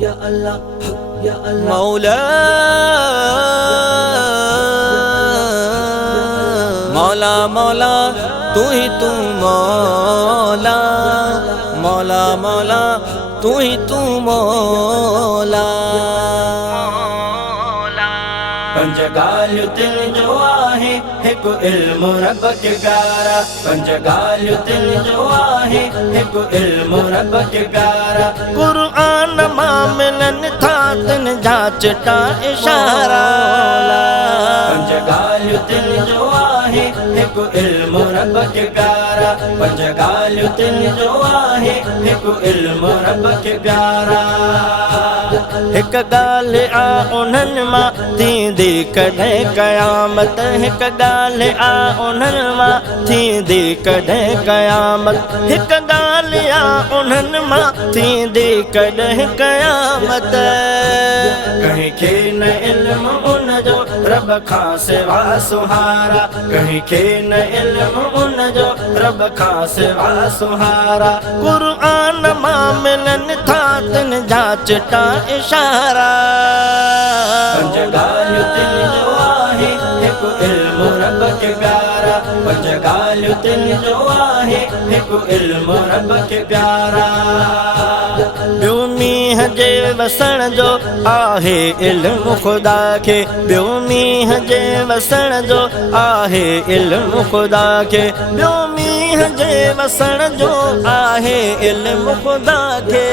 या अल्लाह या अल्लाह मौला मौला मौला तू ही तू मौला मौला मौला तू ही तू मौला पंज ॻाल्हियूं दिल जो आहे हिकु इल्मु रब खे प्यारा पंज ॻाल्हियूं दिल जो आहे हिकु इल्मु रब खे प्यारा कुरान मां मिलन था तिन जा चिटा इशारा पंज ॻाल्हियूं दिल जो आहे हिकु इल्मु रब खे प्यारा पंज ॻाल्हियूं दिल जो आहे हिकु इल्मु रब खे प्यारा हिक ॻाल्हि आ उन्हनि मां थींदी कॾहिं क़यामत हिक ॻाल्हि आ उन्हनि मां थींदी कॾहिं क़यामत हिक ॻाल्हि आ उन्हनि मां थींदी कॾहिं क़यामत कहीं खे न इल्मु उन जो रब खां सिवा सुहारा कहीं खे न इल्मु उन जो रब खां सिवा सुहारा कुरान मां मिलन था तिन जा चिटा इशारा पंज ॻाल्हियूं दिल जो आहे हिकु इल्मु रब खे प्यारा पंज ॻाल्हियूं दिल जो आहे हिकु इल्मु रब खे प्यारा ॿियो मींहं जे वसण जो आहे इल्मु ख़ुदा खे ॿियो मींहं जे वसण जो आहे इल्मु ख़ुदा खे ॿियो मींहं जे वसण जो आहे इल्मु ख़ुदा खे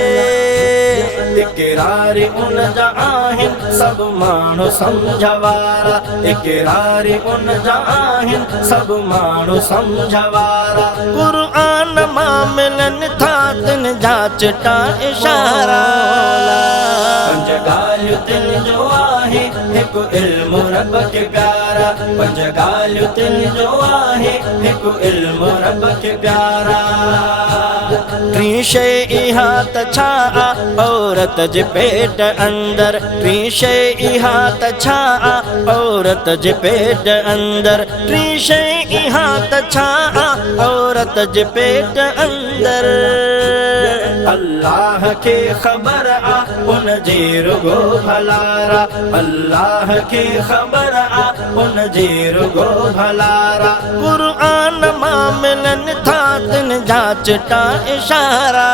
इक़रारी उन जा आहिनि सभु माण्हू सम्झ वारा इक़रारी उन जा आहिनि सभु माण्हू सम्झ वारा कुरान मां मिलन था तिन जा चिटा इशारा पंज ॻाल्हियूं दिल जो आहे हिकु इल्मु रब खे प्यारा पंज ॻाल्हियूं दिल जो आहे हिकु इल्मु रब खे प्यारा टी शइ इहा त छा आ औरत जे पेट अंदर टी शइ इहा त छा आ औरत जे पेट अंदर टी शइ इहा त छा आ औरत जे पेट अंदर अल्लाह खे ख़बर आ उन जी रुगो भलारा अल्लाह खे ख़बर आ उन जी रुगो भलारा कुरान मां मिलन था तिन जा चिटा इशारा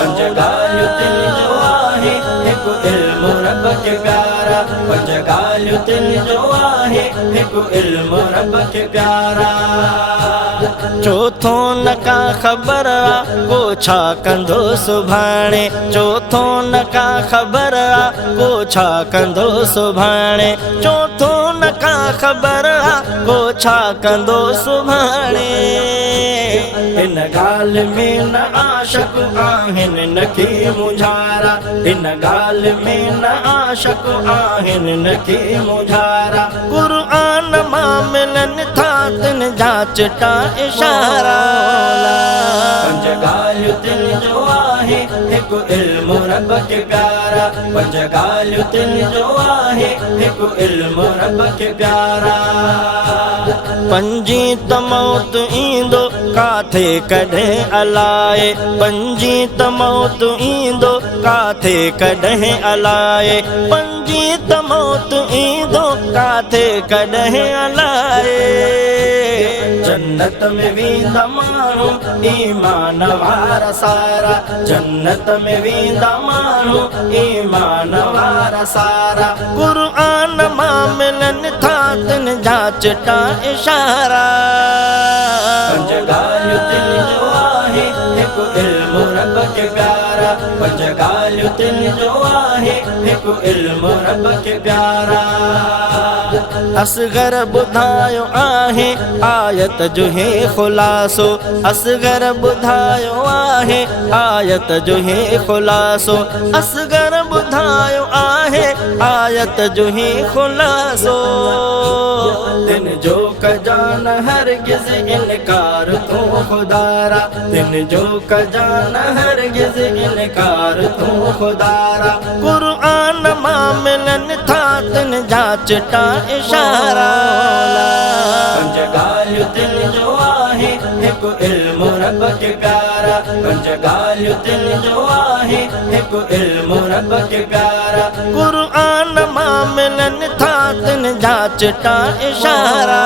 पंज ॻाल्हियूं दिल जो आहे हिकु इल्मु रब खे प्यारा पंज ॻाल्हियूं दिल जो आहे हिकु इल्मु रब खे प्यारा चोथों न का ख़बर आ को छा कंदो सुभाणे चोथों न का ख़बर आ को छा कंदो सुभाणे चोथों न का ख़बर आ को छा कंदो सुभाणे इन ॻाल्हि में न आशक आहिनि न के मुझारा इन ॻाल्हि में न आशक आहिनि न के मुझारा कुरान मां मिलन था तिन जा चिटा इशारा पंज ॻाल्हियूं दिल जो आहे हिकु इल्मु रब खे प्यारा पंज ॻाल्हियूं दिल जो आहे हिकु इल्मु रब खे प्यारा पंजी त मौत ईंदो काथे कॾहिं अलाए पंजी त मौत ईंदो काथे कॾहिं अलाए पंजी त मौत ईंदो काथे कॾहिं अलाए जन्नत में वेंदा माण्हू ईमान वारा सारा जन्नत में वेंदा माण्हू ईमान वारा सारा कुरान मां मिलन था तिन जा चिटा इशारा पंज ॻाल्हियूं दिल जो आहे हिकु इल्मु रब खे प्यारा पंज ॻाल्हियूं दिल जो आहे हिकु इल्मु रब खे प्यारा असगर ॿुधायो आहे आयत जो हे ख़ुलासो असगर ॿुधायो आहे आयत जो हे ख़ुलासो असगर ॿुधायो आहे आयत जो हे ख़ुलासो दिन जो कजान हरगिज़ इनकार तू खुदारा दिन जो कजान हरगिज़ इनकार तू खुदारा कुरान मां मिलन था तिन जा चिटा इशारा पंज ॻाल्हियूं दिल जो आहे हिकु इल्मु रब खे प्यारा पंज ॻाल्हियूं तिन जो आहे हिकु इल्मु रब खे प्यारा क़ुरान मां मिलन था तिन जा चिटा इशारा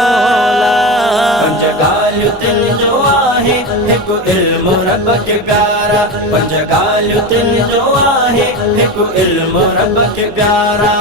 पंज ॻाल्हियूं तिन जो आहे हिकु इल्मु रब खे प्यारा पंज ॻाल्हियूं तिन जो आहे हिकु इल्मु रब खे प्यारा।